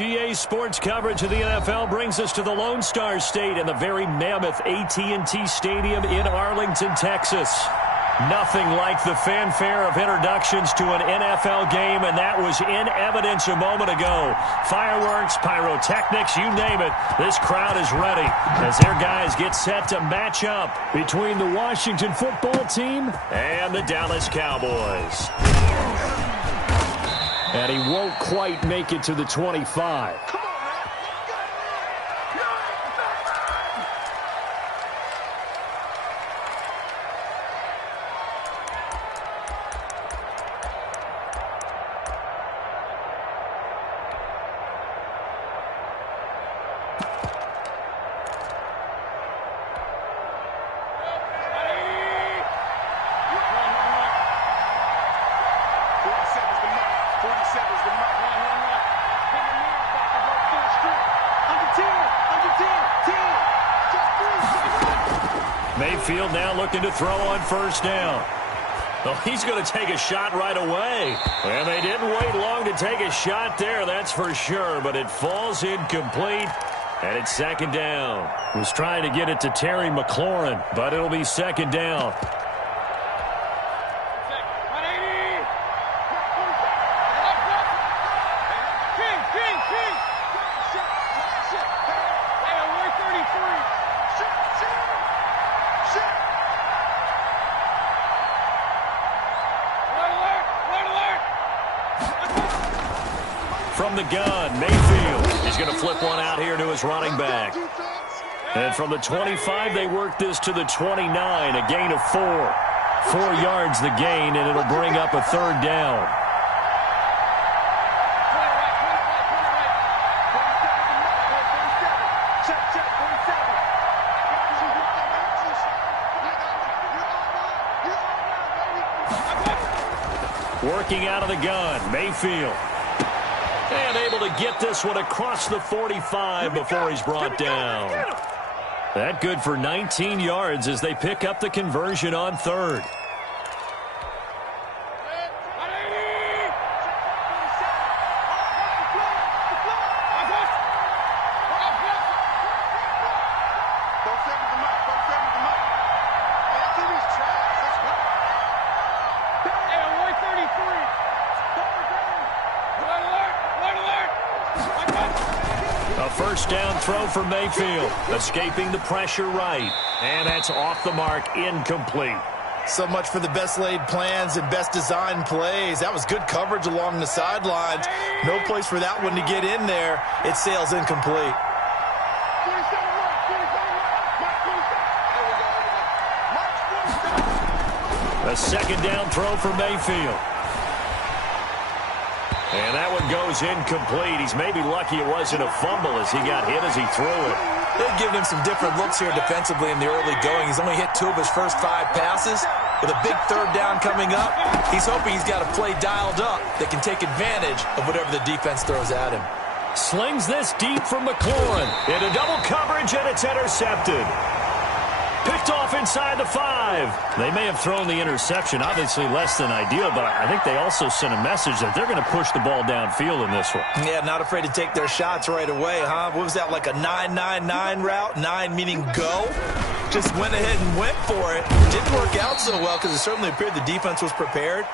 EA Sports coverage of the NFL brings us to the Lone Star State and the very mammoth AT&T Stadium in Arlington, Texas. Nothing like the fanfare of introductions to an NFL game, and that was in evidence a moment ago. Fireworks, pyrotechnics, you name it, this crowd is ready as their guys get set to match up between the Washington football team and the Dallas Cowboys. And he won't quite make it to the 25. Mayfield now looking to throw on first down. Well, he's going to take a shot right away. And they didn't wait long to take a shot there, that's for sure. But it falls incomplete, and it's second down. Was trying to get it to Terry McLaurin, but it'll be second down. From the gun, Mayfield is going to flip one out here to his running back. And from the 25, they work this to the 29, a gain of 4. 4 yards the gain, and it'll bring up a third down. Working out of the gun, Mayfield. And able to get this one across the 45 before he's brought down. That good for 19 yards as they pick up the conversion on third. First down throw for Mayfield, escaping the pressure right. And that's off the mark, incomplete. So much for the best laid plans and best designed plays. That was good coverage along the sidelines. No place for that one to get in there. It sails incomplete. A second down throw for Mayfield. And that one goes incomplete. He's maybe lucky it wasn't a fumble as he got hit as he threw it. They've given him some different looks here defensively in the early going. He's only hit 2 of his first 5 passes. With a big third down coming up, he's hoping he's got a play dialed up that can take advantage of whatever the defense throws at him. Slings this deep from McLaurin. Into double coverage, and it's intercepted. Picked off inside the 5. They may have thrown the interception, obviously less than ideal, but I think they also sent a message that they're going to push the ball downfield in this one. Yeah, not afraid to take their shots right away, huh? What was that, like a 9-9-9 route? 9 meaning go? Just went ahead and went for it. Didn't work out so well because it certainly appeared the defense was prepared,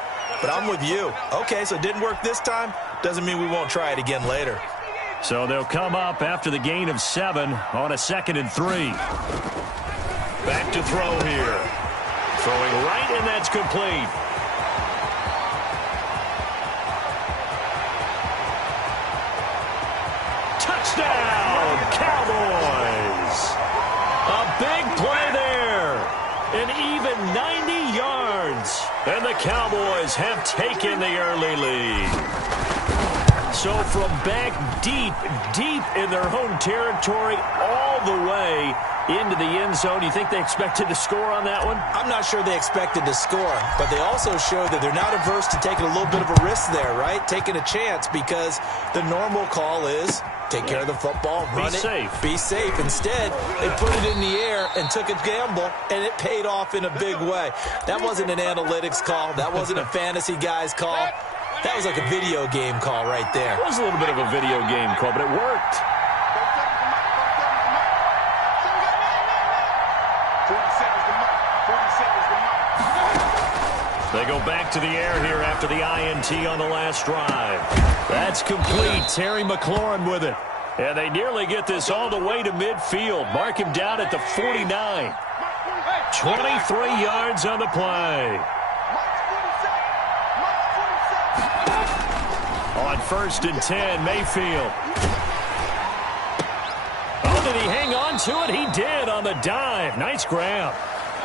but I'm with you. Okay, so it didn't work this time. Doesn't mean we won't try it again later. So they'll come up after the gain of 7 on a 2nd and 3. Back to throw here. Throwing right, and that's complete. Touchdown, Cowboys. A big play there. An even 90 yards. And the Cowboys have taken the early lead. So from back deep in their home territory all the way into the end zone, you think they expected to score on that one? I'm not sure they expected to score, but they also showed that they're not averse to taking a little bit of a risk there, right? Taking a chance because the normal call is take care of the football, run it, be safe. Instead, they put it in the air and took a gamble, and it paid off in a big way. That wasn't an analytics call. That wasn't a fantasy guy's call. That was like a video game call right there. It was a little bit of a video game call, but it worked. They go back to the air here after the INT on the last drive. That's complete. Terry McLaurin with it. And they nearly get this all the way to midfield. Mark him down at the 49. 23 yards on the play. On 1st and 10, Mayfield. Oh, did he hang on to it? He did on the dive. Nice grab.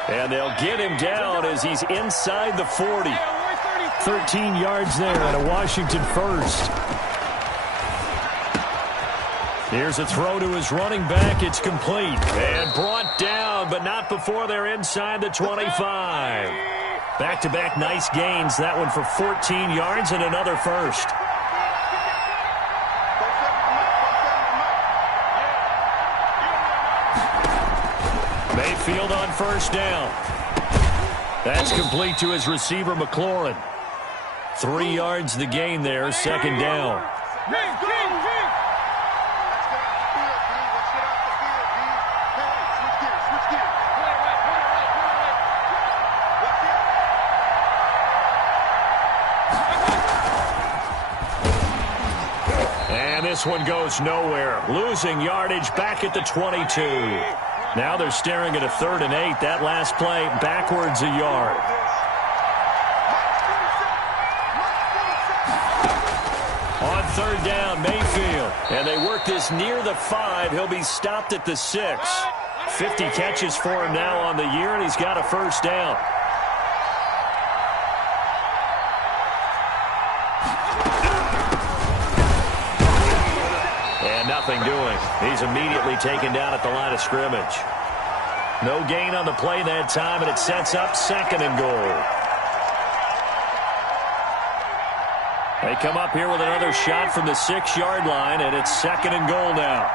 And they'll get him down as he's inside the 40. 13 yards there at a Washington first. Here's a throw to his running back. It's complete. And brought down, but not before they're inside the 25. Back-to-back nice gains. That one for 14 yards and another first. Mayfield on 1st down. That's complete to his receiver, McLaurin. 3 yards the gain there, 2nd down. And this one goes nowhere. Losing yardage back at the 22. Now they're staring at a 3rd and 8. That last play backwards a yard. On 3rd down, Mayfield. And they work this near the 5. He'll be stopped at the 6. 50 catches for him now on the year, and he's got a 1st down. And nothing doing. He's immediately taken down at the line of scrimmage. No gain on the play that time, and it sets up 2nd and goal. They come up here with another shot from the 6-yard line, and it's 2nd and goal now.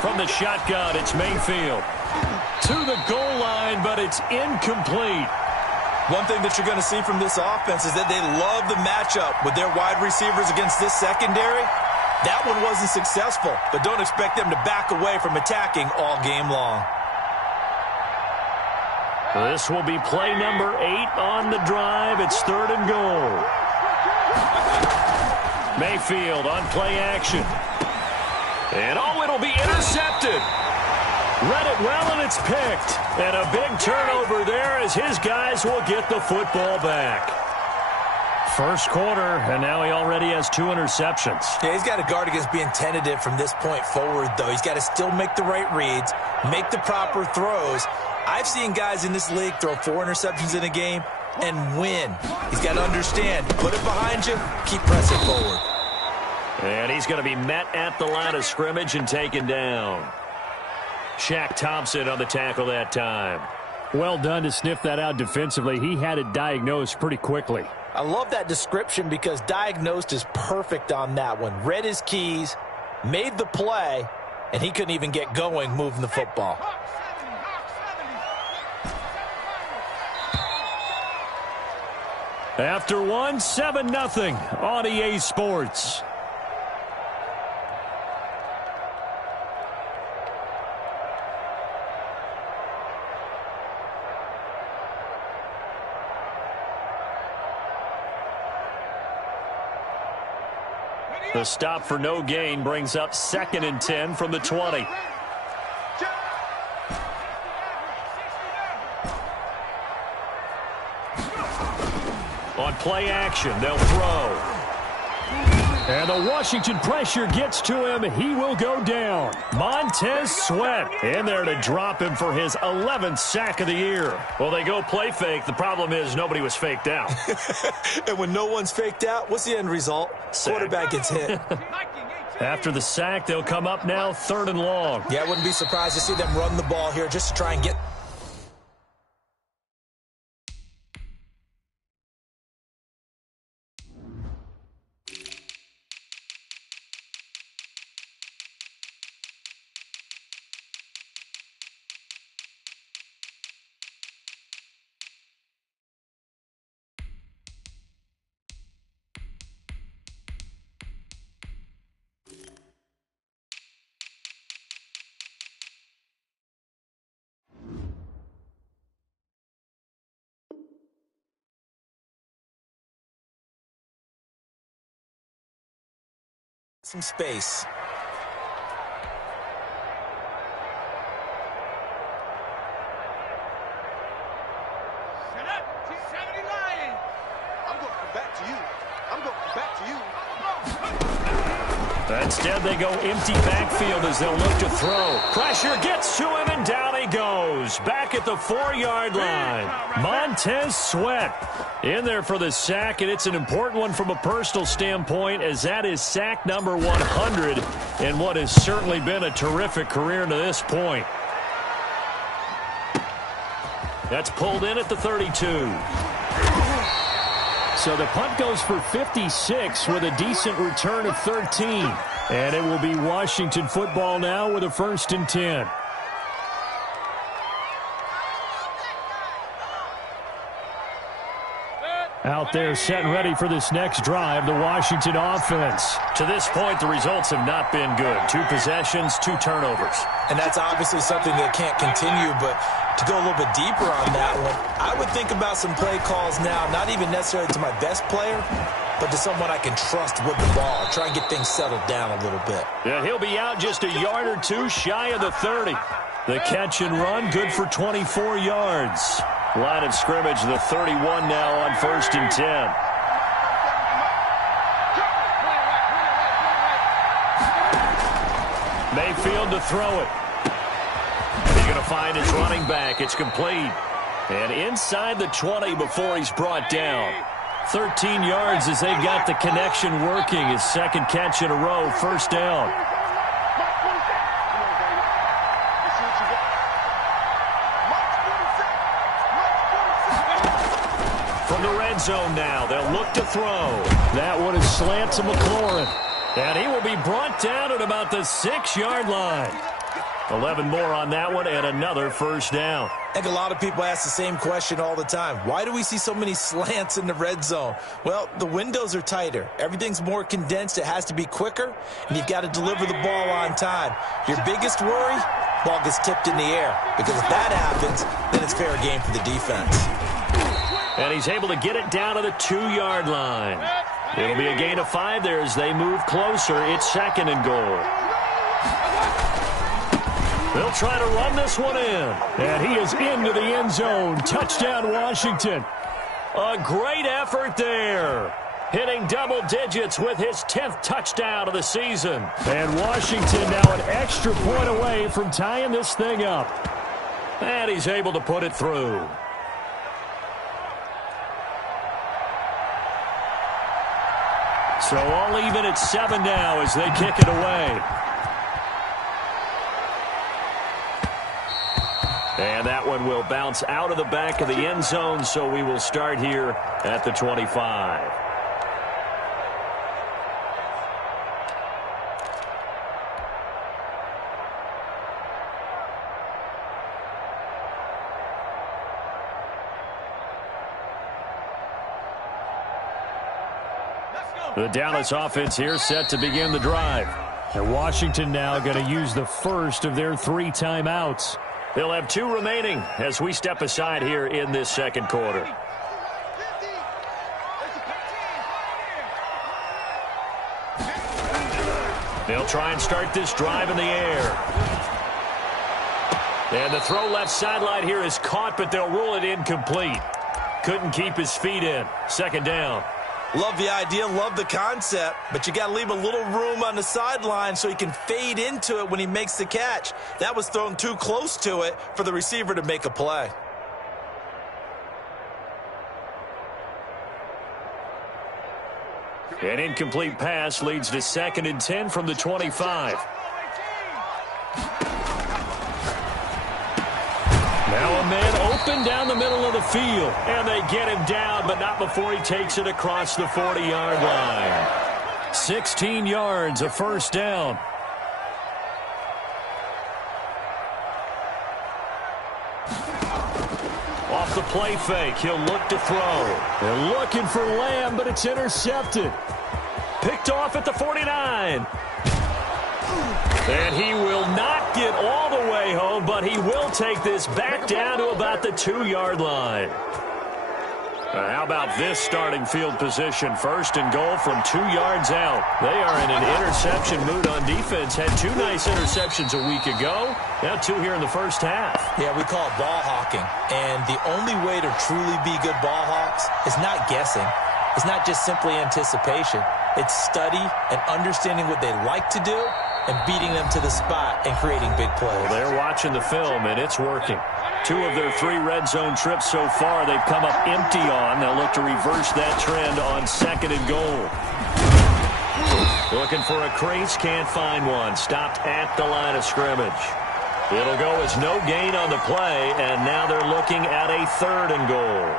From the shotgun, it's Mayfield. To the goal line, but it's incomplete. One thing that you're going to see from this offense is that they love the matchup with their wide receivers against this secondary. That one wasn't successful, but don't expect them to back away from attacking all game long. This will be play number 8 on the drive. It's 3rd and goal. Mayfield on play action. And oh, it'll be intercepted. Read it well, and it's picked. And a big turnover there as his guys will get the football back. First quarter, and now he already has 2 interceptions. Yeah, he's got to guard against being tentative from this point forward, though. He's got to still make the right reads, make the proper throws. I've seen guys in this league throw 4 interceptions in a game and win. He's got to understand, put it behind you, keep pressing forward. And he's going to be met at the line of scrimmage and taken down. Shaq Thompson on the tackle that time. Well done to sniff that out defensively. He had it diagnosed pretty quickly. I love that description because diagnosed is perfect on that one. Read his keys, made the play, and he couldn't even get going moving the football. After one, 7-0 on EA Sports. The stop for no gain brings up 2nd and 10 from the 20. On play action, they'll throw. And the Washington pressure gets to him. He will go down. Montez Sweat in there to drop him for his 11th sack of the year. Well, they go play fake. The problem is nobody was faked out. And when no one's faked out, what's the end result? Sack. Quarterback gets hit. After the sack, they'll come up now 3rd and long. Yeah, I wouldn't be surprised to see them run the ball here just to try and get some space. Instead, they go empty backfield as they'll look to throw. Pressure gets to him, and down he goes. Back at the 4-yard line. Montez Sweat in there for the sack, and it's an important one from a personal standpoint, as that is sack number 100 in what has certainly been a terrific career to this point. That's pulled in at the 32. So the punt goes for 56 with a decent return of 13. And it will be Washington football now with a 1st and 10. Out there set and ready for this next drive, the Washington offense. To this point, the results have not been good. 2 possessions, 2 turnovers. And that's obviously something that can't continue, but to go a little bit deeper on that one, I would think about some play calls now, not even necessarily to my best player, but to someone I can trust with the ball. Try and get things settled down a little bit. Yeah, he'll be out just a yard or 2 shy of the 30. The catch and run, good for 24 yards. Line of scrimmage, the 31 now on 1st and 10. Mayfield to throw it. He's going to find his running back. It's complete. And inside the 20 before he's brought down. 13 yards as they've got the connection working. His 2nd catch in a row, 1st down. From the red zone now, they'll look to throw. That one is slant to McLaurin. And he will be brought down at about the 6-yard line. 11 more on that one and another 1st down. I think a lot of people ask the same question all the time. Why do we see so many slants in the red zone? Well, the windows are tighter. Everything's more condensed. It has to be quicker, and you've got to deliver the ball on time. Your biggest worry, ball gets tipped in the air, because if that happens, then it's fair game for the defense. And he's able to get it down to the 2-yard line. It'll be a gain of 5 there as they move closer. It's 2nd and goal. They'll try to run this one in. And he is into the end zone. Touchdown, Washington. A great effort there. Hitting double digits with his 10th touchdown of the season. And Washington now an extra point away from tying this thing up. And he's able to put it through. So all even at 7 now as they kick it away. And that one will bounce out of the back of the end zone, so we will start here at the 25. The Dallas offense here set to begin the drive. And Washington now going to use the first of their 3 timeouts. They'll have 2 remaining as we step aside here in this 2nd quarter. They'll try and start this drive in the air. And the throw left sideline here is caught, but they'll rule it incomplete. Couldn't keep his feet in. 2nd down. Love the idea, love the concept, but you got to leave a little room on the sideline so he can fade into it when he makes the catch. That was thrown too close to it for the receiver to make a play. An incomplete pass leads to 2nd and 10 from the 25. Now a man open down the middle of the field. And they get him down, but not before he takes it across the 40-yard line. 16 yards, a 1st down. Off the play fake, he'll look to throw. They're looking for Lamb, but it's intercepted. Picked off at the 49. And he will not get all the way home, but he will take this back down to about the 2-yard line. How about this starting field position? First and goal from 2 yards out. They are in an interception mood on defense. Had 2 nice interceptions a week ago. Now 2 here in the first half. Yeah, we call it ball hawking. And the only way to truly be good ball hawks is not guessing. It's not just simply anticipation. It's study and understanding what they like to do and beating them to the spot and creating big plays. Well, they're watching the film, and it's working. 2 of their 3 red zone trips so far, they've come up empty on. They'll look to reverse that trend on 2nd and goal. Looking for a crease, can't find one. Stopped at the line of scrimmage. It'll go as no gain on the play, and now they're looking at a 3rd and goal.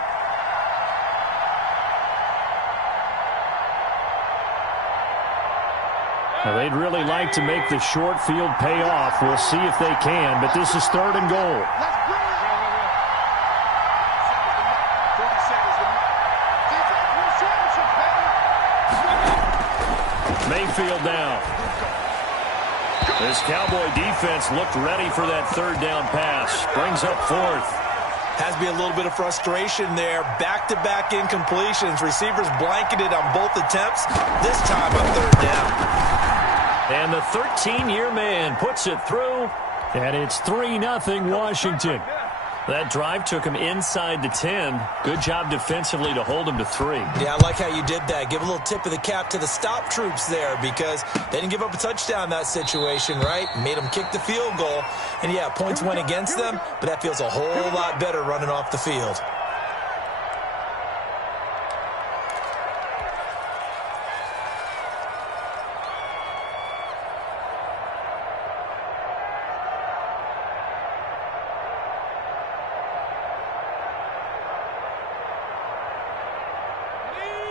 Now, they'd really like to make the short field pay off. We'll see if they can, but this is 3rd and goal. Mayfield now. This Cowboy defense looked ready for that 3rd down pass. Brings up 4th. Has to be a little bit of frustration there. Back-to-back incompletions. Receivers blanketed on both attempts. This time on 3rd down. And the 13-year man puts it through. And it's 3-0 Washington. That drive took him inside the 10. Good job defensively to hold him to 3. Yeah, I like how you did that. Give a little tip of the cap to the stop troops there because they didn't give up a touchdown in that situation, right? Made them kick the field goal. And, yeah, points went against them, but that feels a whole lot better running off the field.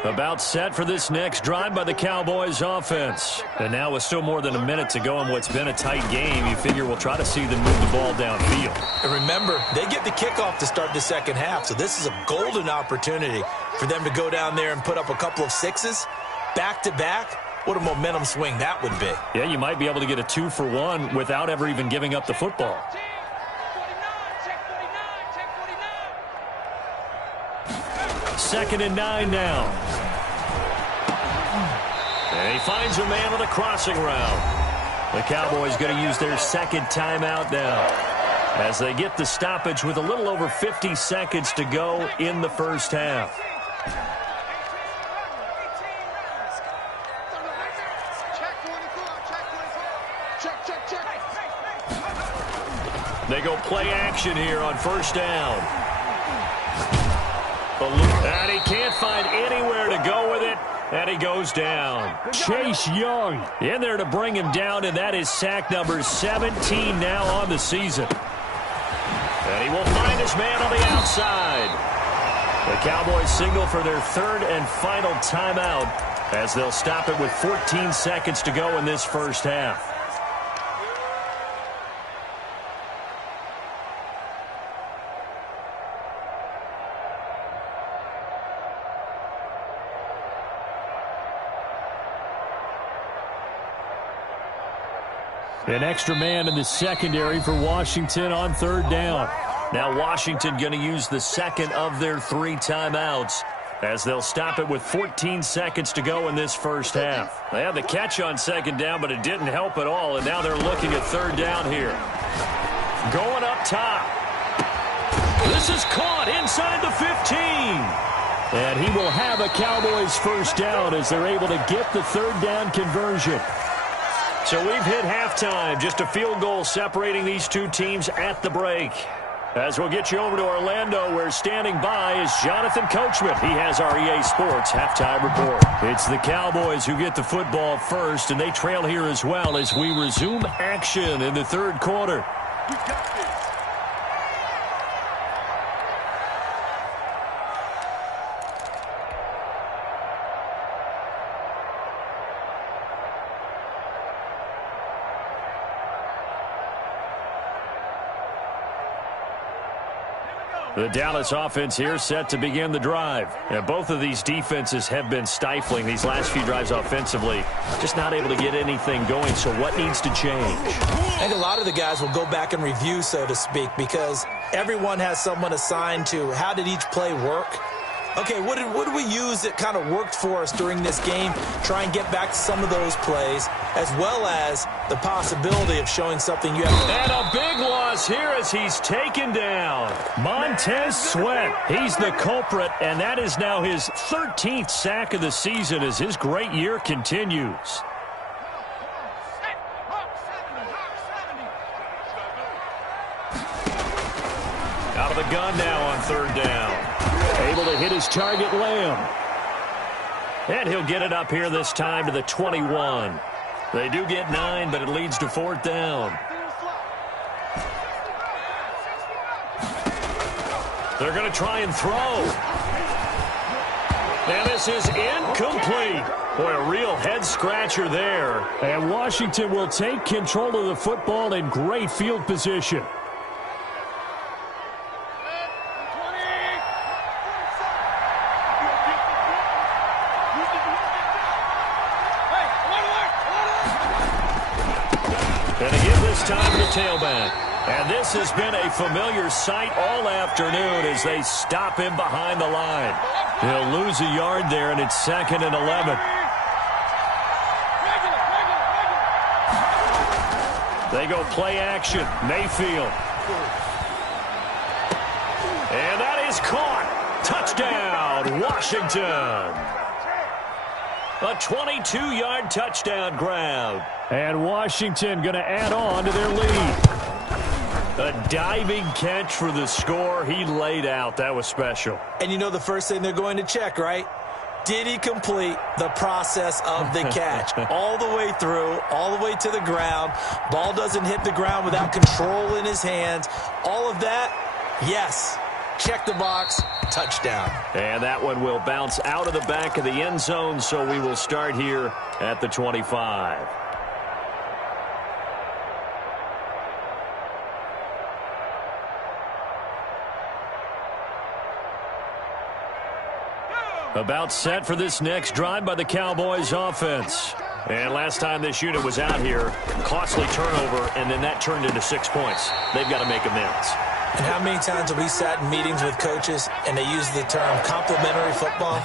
About set for this next drive by the Cowboys offense. And now with still more than a minute to go in what's been a tight game, you figure we'll try to see them move the ball downfield. And remember, they get the kickoff to start the second half, so this is a golden opportunity for them to go down there and put up a couple of 6s back-to-back. What a momentum swing that would be. Yeah, you might be able to get a 2-for-1 without ever even giving up the football. Second and 9 now. And he finds a man on the crossing route. The Cowboys going to use their 2nd timeout now as they get the stoppage with a little over 50 seconds to go in the first half. They go play action here on 1st down. And he can't find anywhere to go with it, and he goes down. Chase Young in there to bring him down, and that is sack number 17 now on the season. And he will find his man on the outside. The Cowboys signal for their 3rd and final timeout as they'll stop it with 14 seconds to go in this first half. An extra man in the secondary for Washington on 3rd down. Now Washington going to use the 2nd of their 3 timeouts as they'll stop it with 14 seconds to go in this first half. They had the catch on 2nd down, but it didn't help at all, and now they're looking at 3rd down here. Going up top. This is caught inside the 15. And he will have a Cowboys 1st down as they're able to get the 3rd down conversion. So we've hit halftime. Just a field goal separating these 2 teams at the break. As we'll get you over to Orlando, where standing by is Jonathan Coachman. He has our EA Sports halftime report. It's the Cowboys who get the football first, and they trail here as well as we resume action in the 3rd quarter. The Dallas offense here set to begin the drive. And both of these defenses have been stifling these last few drives offensively. Just not able to get anything going, so what needs to change? I think a lot of the guys will go back and review, so to speak, because everyone has someone assigned to how did each play work. Okay, what did we use that kind of worked for us during this game? Try and get back to some of those plays, as well as the possibility of showing something you have. And a big loss here as he's taken down. Montez Sweat, he's the culprit, and that is now his 13th sack of the season as his great year continues. Out of the gun now on third down. Able to hit his target, Lamb. And he'll get it up here this time to the 21. They do get 9, but it leads to fourth down. They're going to try and throw. And this is incomplete. Boy, a real head-scratcher there. And Washington will take control of the football in great field position. Time for the tailback. And this has been a familiar sight all afternoon as they stop him behind the line. He'll lose a yard there, and it's 2nd and 11. They go play action. Mayfield. And that is caught. Touchdown, Washington. A 22-yard touchdown grab. And Washington going to add on to their lead. A diving catch for the score. He laid out. That was special. And you know the first thing they're going to check, right? Did he complete the process of the catch? All the way through, all the way to the ground. Ball doesn't hit the ground without control in his hands. All of that, yes. Check the box. Touchdown. And that one will bounce out of the back of the end zone, so we will start here at the 25. About set for this next drive by the Cowboys offense. And last time this unit was out here, costly turnover, and then that turned into 6 points. They've got to make amends. And how many times have we sat in meetings with coaches and they use the term complementary football?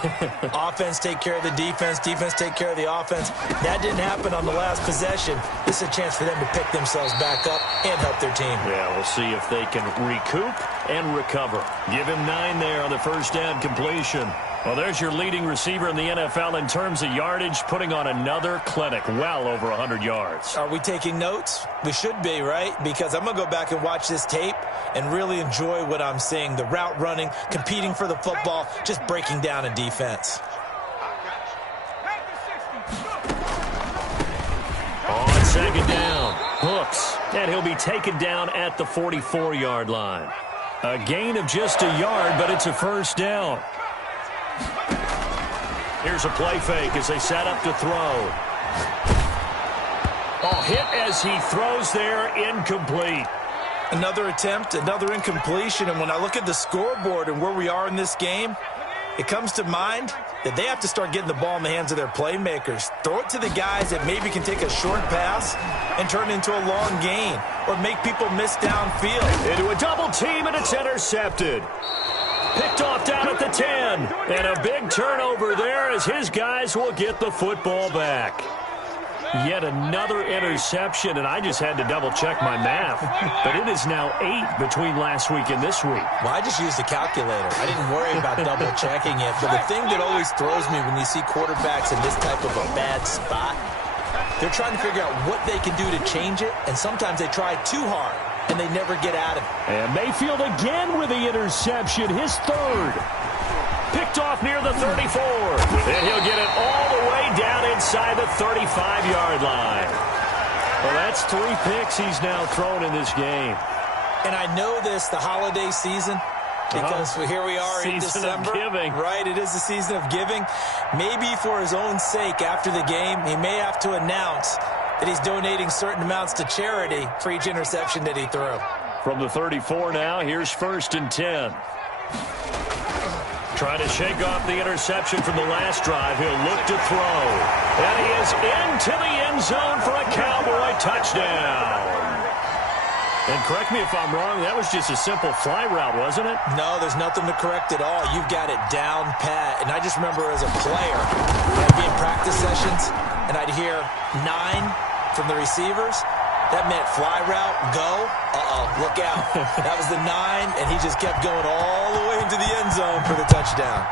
Offense take care of the defense, defense take care of the offense. That didn't happen on the last possession. This is a chance for them to pick themselves back up and help their team. Yeah, we'll see if they can recoup and recover. Give him 9 there on the first down completion. Well, there's your leading receiver in the NFL in terms of yardage, putting on another clinic, well over 100 yards. Are we taking notes? We should be, right? Because I'm going to go back and watch this tape and really enjoy what I'm seeing. The route running, competing for the football, just breaking down a defense. On second down, Hooks. And he'll be taken down at the 44-yard line. A gain of just a yard, but it's a first down. Here's a play fake as they set up to throw. Oh, hit as he throws there, incomplete. Another attempt, another incompletion, and when I look at the scoreboard and where we are in this game, it comes to mind that they have to start getting the ball in the hands of their playmakers. Throw it to the guys that maybe can take a short pass and turn it into a long gain or make people miss downfield. Into a double team, and it's intercepted. Picked off down at the 10. And a big turnover there as his guys will get the football back. Yet another interception, and I just had to double-check my math. But it is now 8 between last week and this week. Well, I just used a calculator. I didn't worry about double-checking it. But the thing that always throws me when you see quarterbacks in this type of a bad spot, they're trying to figure out what they can do to change it, and sometimes they try too hard, and they never get out of it. And Mayfield again with the interception, his third. Picked off near the 34. And he'll get it all the way down inside the 35-yard line. Well, that's 3 picks he's now thrown in this game. And I know this, the holiday season, because here we are in December. Season of giving. Right, it is the season of giving. Maybe for his own sake after the game, he may have to announce that he's donating certain amounts to charity for each interception that he threw. From the 34 now, here's 1st and 10. Trying to shake off the interception from the last drive. He'll look to throw. And he is into the end zone for a Cowboy touchdown. And correct me if I'm wrong, that was just a simple fly route, wasn't it? No, there's nothing to correct at all. You've got it down pat. And I just remember as a player, I'd be in practice sessions, and I'd hear 9 from the receivers. That meant fly route, go. Look out. That was the 9, and he just kept going all the way into the end zone for the touchdown.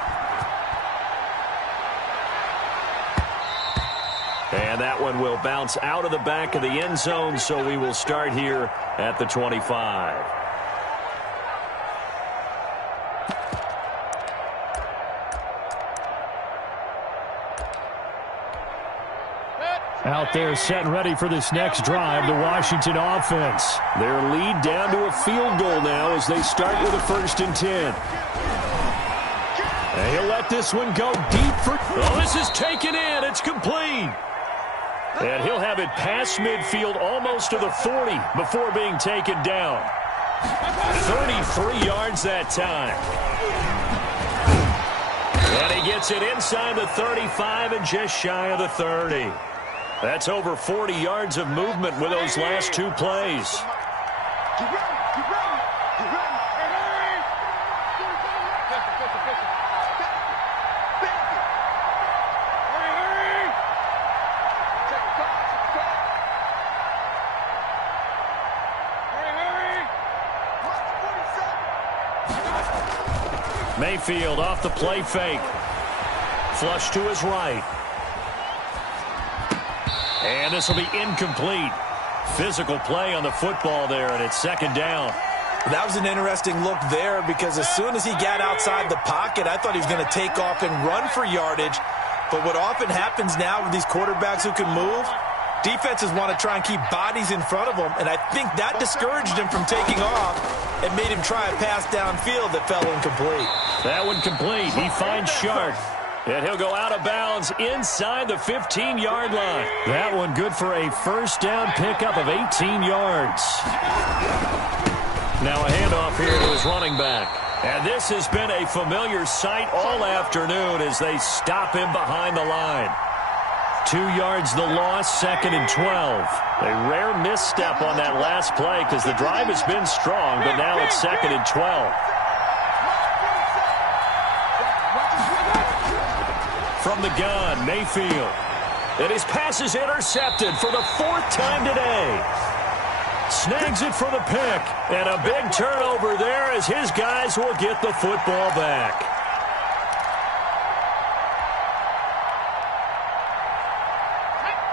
And that one will bounce out of the back of the end zone, so we will start here at the 25. Out there set and ready for this next drive, the Washington offense. Their lead down to a field goal now as they start with a 1st and 10. And he'll let this one go deep for... Oh, this is taken in. It's complete. And he'll have it past midfield almost to the 40 before being taken down. 33 yards that time. And he gets it inside the 35 and just shy of the 30. That's over 40 yards of movement with those last 2 plays. Mayfield off the play fake. Flush to his right. And this will be incomplete. Physical play on the football there, and it's 2nd down. That was an interesting look there because as soon as he got outside the pocket, I thought he was going to take off and run for yardage. But what often happens now with these quarterbacks who can move, defenses want to try and keep bodies in front of them, and I think that discouraged him from taking off and made him try a pass downfield that fell incomplete. That one complete. He finds Sharp. And he'll go out of bounds inside the 15-yard line. That one good for a 1st down pickup of 18 yards. Now a handoff here to his running back. And this has been a familiar sight all afternoon as they stop him behind the line. 2 yards the loss, 2nd and 12. A rare misstep on that last play because the drive has been strong, but now it's 2nd and 12. From the gun, Mayfield. And his pass is intercepted for the 4th time today. Snags it for the pick. And a big turnover there as his guys will get the football back.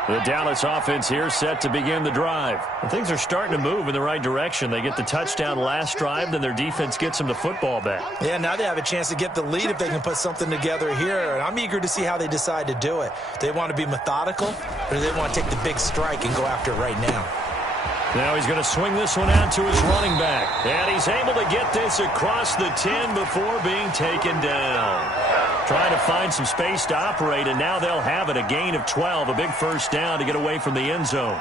The Dallas offense here set to begin the drive. And things are starting to move in the right direction. They get the touchdown last drive, then their defense gets them the football back. Yeah, now they have a chance to get the lead if they can put something together here. And I'm eager to see how they decide to do it. Do they want to be methodical, or do they want to take the big strike and go after it right now? Now he's going to swing this one out to his running back. And he's able to get this across the 10 before being taken down. Trying to find some space to operate, and now they'll have it. A gain of 12, a big 1st down to get away from the end zone.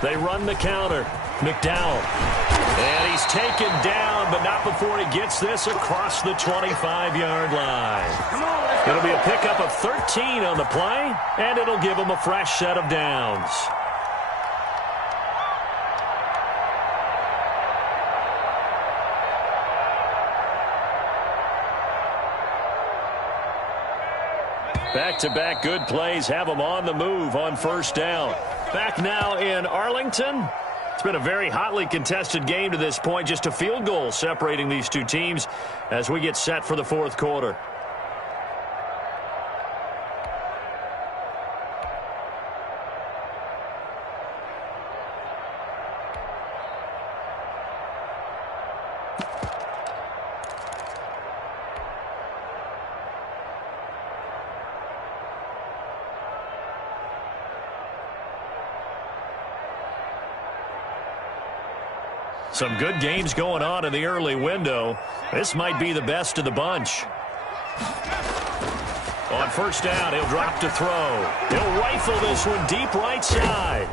They run the counter. McDowell. And he's taken down, but not before he gets this across the 25-yard line. It'll be a pickup of 13 on the play, and it'll give him a fresh set of downs. Back-to-back good plays have them on the move on 1st down. Back now in Arlington. It's been a very hotly contested game to this point. Just a field goal separating these two teams as we get set for the 4th quarter. Some good games going on in the early window. This might be the best of the bunch. On 1st down, he'll drop to throw. He'll rifle this one deep right side.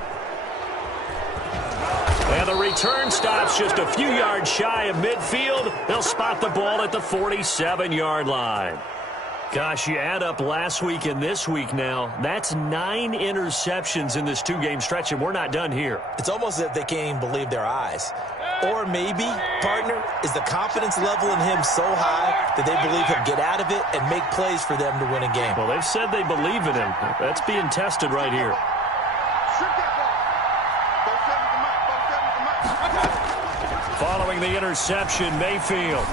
And the return stops just a few yards shy of midfield. They'll spot the ball at the 47-yard line. Gosh, you add up last week and this week now, that's 9 interceptions in this 2-game stretch, and we're not done here. It's almost as if they can't even believe their eyes. Or maybe, partner, is the confidence level in him so high that they believe he'll get out of it and make plays for them to win a game. Well, they've said they believe in him. That's being tested right here. Following the interception, Mayfield.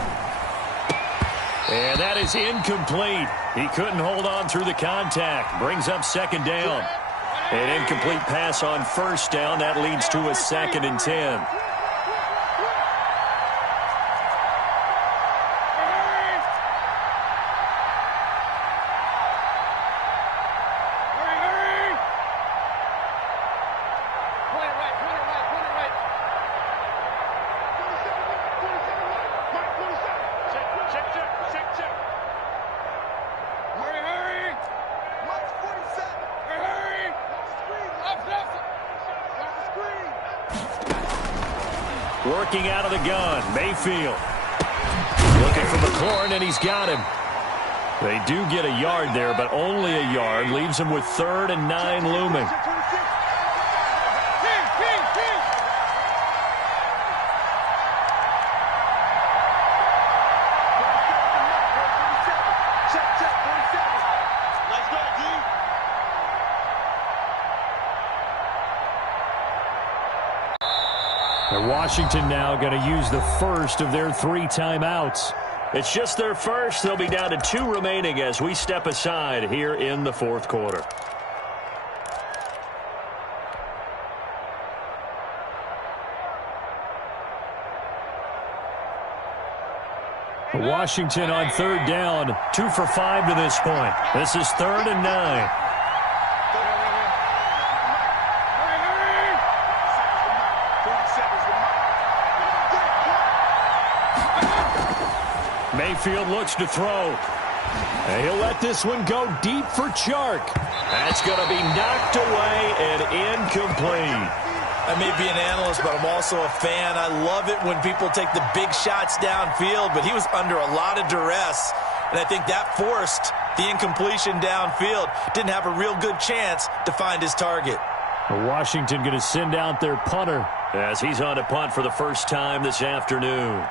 And that is incomplete. He couldn't hold on through the contact. Brings up second down. An incomplete pass on first down. That leads to a 2nd and 10. Working out of the gun, Mayfield. Looking for McLaurin, and he's got him. They do get a yard there, but only a yard. Leaves him with 3rd and 9 looming. Washington now going to use the first of their 3 timeouts. It's just their first. They'll be down to 2 remaining as we step aside here in the 4th quarter. Washington on 3rd down, 2 for 5 to this point. This is 3rd and 9. Mayfield looks to throw. And he'll let this one go deep for Chark. That's going to be knocked away and incomplete. I may be an analyst, but I'm also a fan. I love it when people take the big shots downfield, but he was under a lot of duress, and I think that forced the incompletion downfield. Didn't have a real good chance to find his target. Washington going to send out their punter as he's on to punt for the first time this afternoon.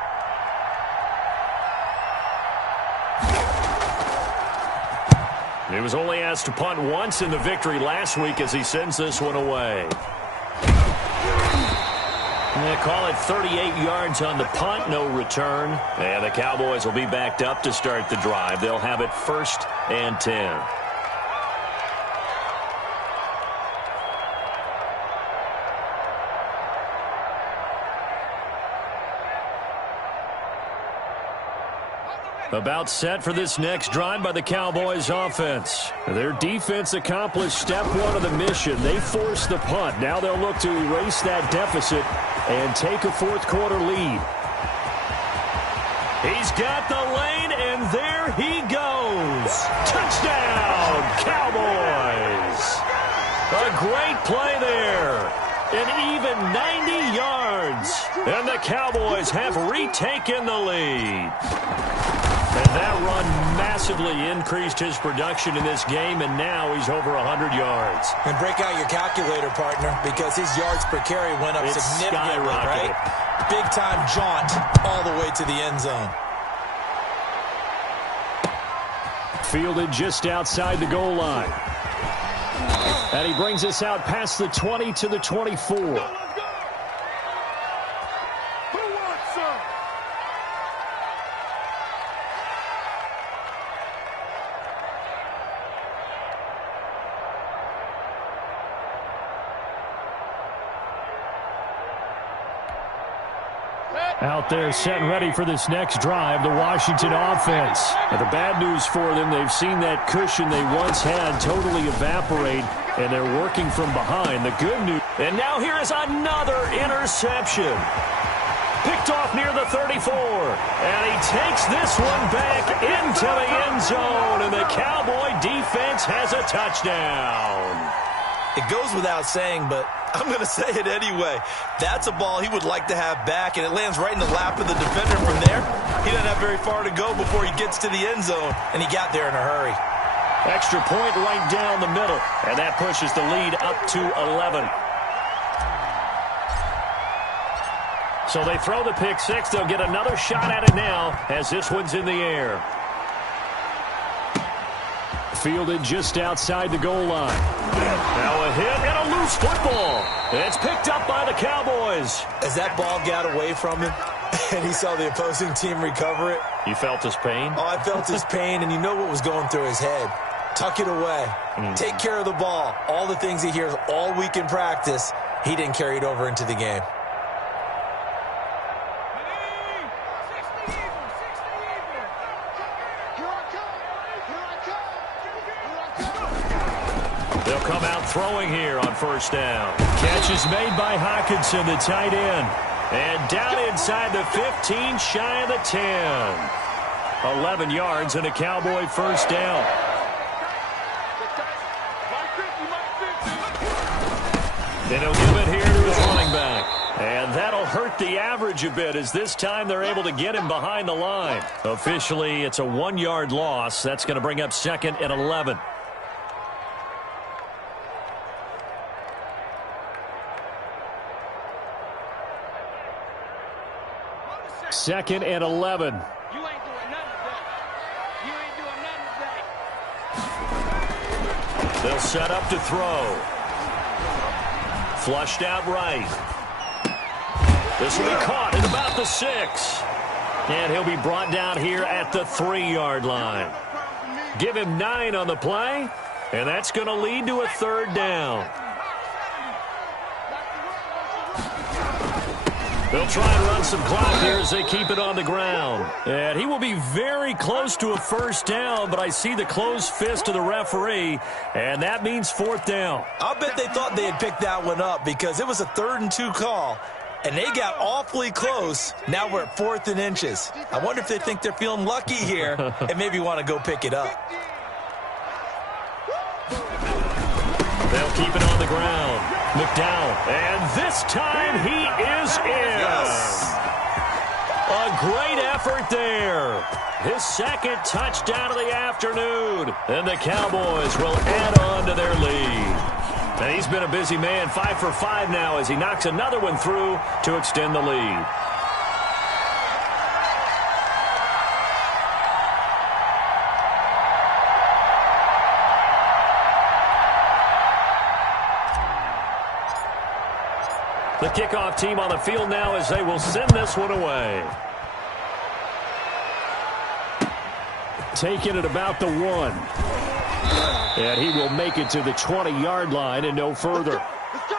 He was only asked to punt once in the victory last week as he sends this one away. They call it 38 yards on the punt, no return. And the Cowboys will be backed up to start the drive. They'll have it 1st and 10. About set for this next drive by the Cowboys offense. Their defense accomplished step 1 of the mission. They forced the punt. Now they'll look to erase that deficit and take a 4th quarter lead. He's got the lane, and there he goes. Touchdown, Cowboys. A great play there. An even 90 yards. And the Cowboys have retaken the lead. And that run massively increased his production in this game, and now he's over 100 yards. And break out your calculator, partner, because his yards per carry went up significantly, right? Big-time jaunt all the way to the end zone. Fielded just outside the goal line. And he brings us out past the 20 to the 24. Out there set and ready for this next drive, the Washington offense. Now, the bad news for them, they've seen that cushion they once had totally evaporate, and they're working from behind. The good news. And now here is another interception. Picked off near the 34. And he takes this one back into the end zone, and the Cowboy defense has a touchdown. It goes without saying, but I'm going to say it anyway. That's a ball he would like to have back, and it lands right in the lap of the defender. From there, he doesn't have very far to go before he gets to the end zone, and he got there in a hurry. Extra point right down the middle, and that pushes the lead up to 11. So they throw the pick six. They'll get another shot at it now as this one's in the air. Fielded just outside the goal line. Now a hit and a loose football. It's picked up by the Cowboys. As that ball got away from him and he saw the opposing team recover it. You felt his pain? Oh, I felt his pain, and you know what was going through his head. Tuck it away. Take care of the ball. All the things he hears all week in practice, he didn't carry it over into the game. They'll come out throwing here on first down. Catch is made by Hockenson, the tight end. And down inside the 15, shy of the 10. 11 yards and a Cowboy first down. And he'll give it here to his running back. And that'll hurt the average a bit as this time they're able to get him behind the line. Officially, it's a 1-yard loss. That's going to bring up 2nd and 11. Second and 11. You ain't doing nothing today. You ain't doing nothing today. They'll set up to throw. Flushed out right. This will be caught at about the 6. And he'll be brought down here at the 3-yard line. Give him 9 on the play, and that's going to lead to a 3rd down. They'll try and run some clock here as they keep it on the ground. And he will be very close to a first down, but I see the closed fist of the referee, and that means 4th down. I'll bet they thought they had picked that one up because it was a 3rd and 2 call, and they got awfully close. Now we're at 4th and inches. I wonder if they think they're feeling lucky here and maybe want to go pick it up. They'll keep it on the ground. McDowell, and this time he is in. Yes. A great effort there. His 2nd touchdown of the afternoon. And the Cowboys will add on to their lead. And he's been a busy man, 5 for 5 now as he knocks another one through to extend the lead. The kickoff team on the field now as they will send this one away. Taken at about the 1. And he will make it to the 20-yard line and no further. Let's go.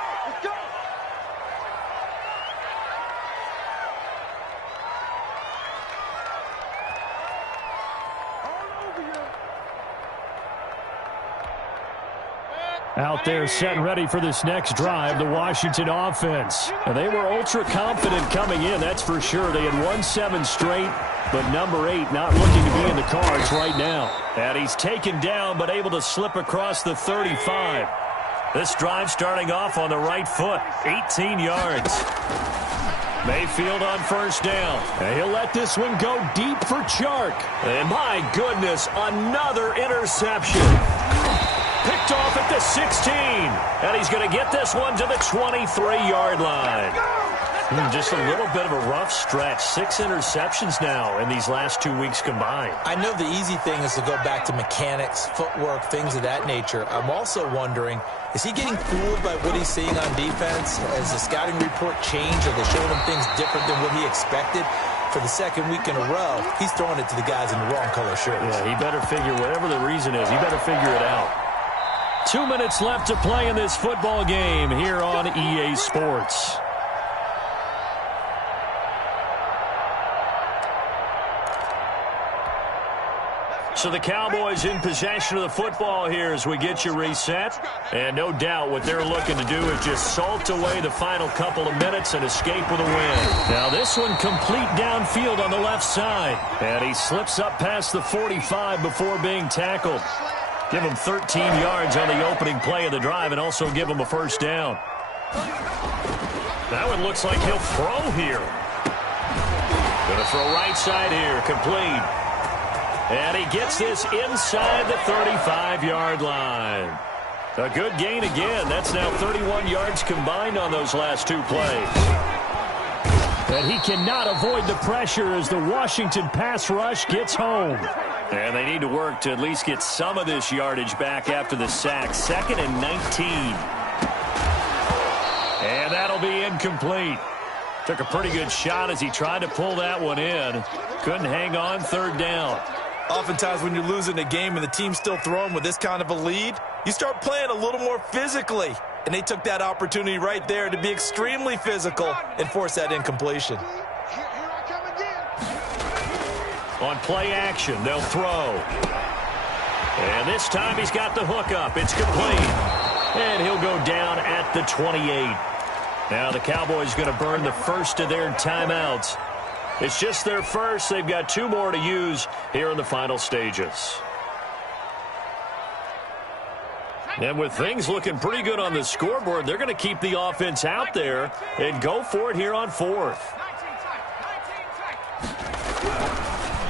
Out there set and ready for this next drive, the Washington offense. And they were ultra confident coming in, that's for sure. They had won 7 straight, but number 8 not looking to be in the cards right now. And he's taken down but able to slip across the 35. This drive starting off on the right foot, 18 yards. Mayfield on first down. And he'll let this one go deep for Chark. And my goodness, another interception. Picked off at the 16. And he's going to get this one to the 23-yard line. Just a little bit of a rough stretch. 6 interceptions now in these last 2 weeks combined. I know the easy thing is to go back to mechanics, footwork, things of that nature. I'm also wondering, is he getting fooled by what he's seeing on defense? Has the scouting report changed? Are they showing him things different than what he expected? For the 2nd week in a row, he's throwing it to the guys in the wrong color shirts. Yeah, he better figure, whatever the reason is, he better figure it out. 2 minutes left to play in this football game here on EA Sports. So the Cowboys in possession of the football here as we get you reset. And no doubt what they're looking to do is just salt away the final couple of minutes and escape with a win. Now this one complete downfield on the left side. And he slips up past the 45 before being tackled. Give him 13 yards on the opening play of the drive and also give him a first down. That one looks like he'll throw here. Going to throw right side here, complete. And he gets this inside the 35-yard line. A good gain again. That's now 31 yards combined on those last two plays. And he cannot avoid the pressure as the Washington pass rush gets home. And they need to work to at least get some of this yardage back after the sack. 2nd and 19. And that'll be incomplete. Took a pretty good shot as he tried to pull that one in. Couldn't hang on, 3rd down. Oftentimes when you're losing a game and the team's still throwing with this kind of a lead, you start playing a little more physically. And they took that opportunity right there to be extremely physical and force that incompletion. On play action, they'll throw. And this time he's got the hook up. It's complete. And he'll go down at the 28. Now the Cowboys going to burn the first of their timeouts. It's just their first. They've got 2 more to use here in the final stages. And with things looking pretty good on the scoreboard, they're going to keep the offense out there and go for it here on 4th.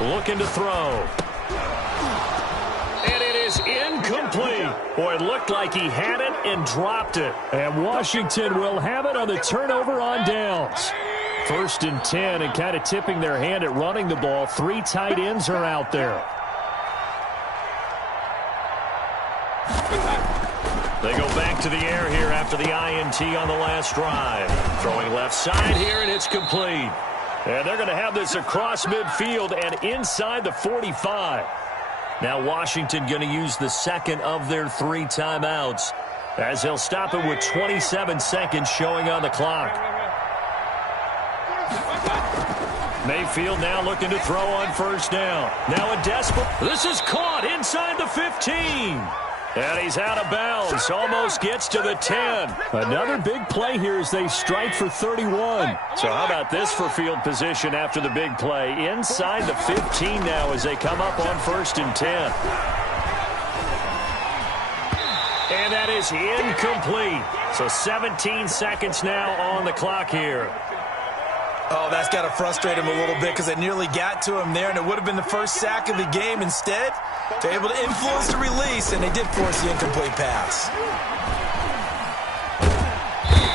Looking to throw. And it is incomplete. Boy, it looked like he had it and dropped it. And Washington will have it on the turnover on downs. 1st and 10, and kind of tipping their hand at running the ball. 3 tight ends are out there. They go back to the air here after the INT on the last drive. Throwing left side here, and it's complete. And they're going to have this across midfield and inside the 45. Now Washington going to use the 2nd of their 3 timeouts as they'll stop it with 27 seconds showing on the clock. Mayfield now looking to throw on 1st down. Now a desperate. This is caught inside the 15. And he's out of bounds. Almost gets to the 10. Another big play here as they strike for 31. So how about this for field position after the big play? Inside the 15 now as they come up on 1st and 10. And that is incomplete. So 17 seconds now on the clock here. Oh, that's got to frustrate him a little bit because they nearly got to him there, and it would have been the first sack of the game. Instead, they're able to influence the release, and they did force the incomplete pass.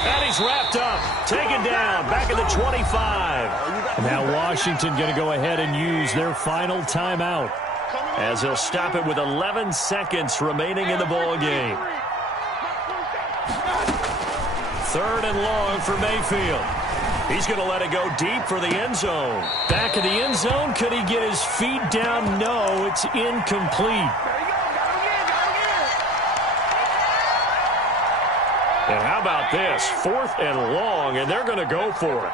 And he's wrapped up, taken down, back at the 25. Now Washington going to go ahead and use their final timeout as they'll stop it with 11 seconds remaining in the ball game. 3rd and long for Mayfield. He's going to let it go deep for the end zone. Back in the end zone. Could he get his feet down? No, it's incomplete. And how about this? 4th and long, and they're going to go for it.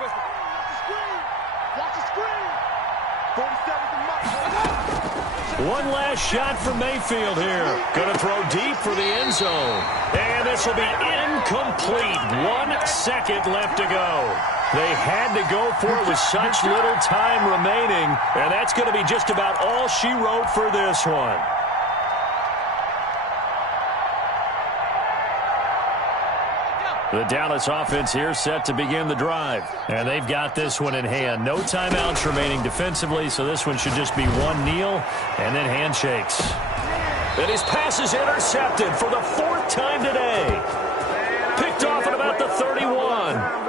One last shot for Mayfield here. Going to throw deep for the end zone. And this will be incomplete. 1 second left to go. They had to go for it with such little time remaining, and that's going to be just about all she wrote for this one. The Dallas offense here set to begin the drive. And they've got this one in hand. No timeouts remaining defensively, so this one should just be one kneel and then handshakes. And his pass is intercepted for the 4th time today. Picked off at about the 31.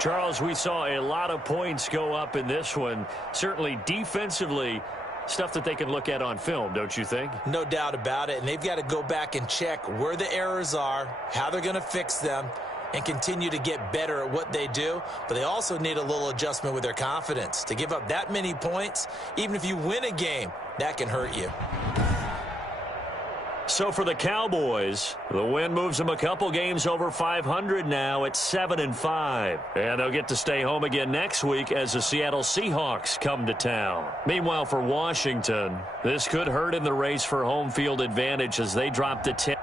Charles, we saw a lot of points go up in this one. Certainly defensively, stuff that they can look at on film, don't you think? No doubt about it, and they've got to go back and check where the errors are, how they're going to fix them, and continue to get better at what they do. But they also need a little adjustment with their confidence. To give up that many points, even if you win a game, that can hurt you. So for the Cowboys, the win moves them a couple games over 500 now at 7-5. And they'll get to stay home again next week as the Seattle Seahawks come to town. Meanwhile, for Washington, this could hurt in the race for home field advantage as they drop to 10.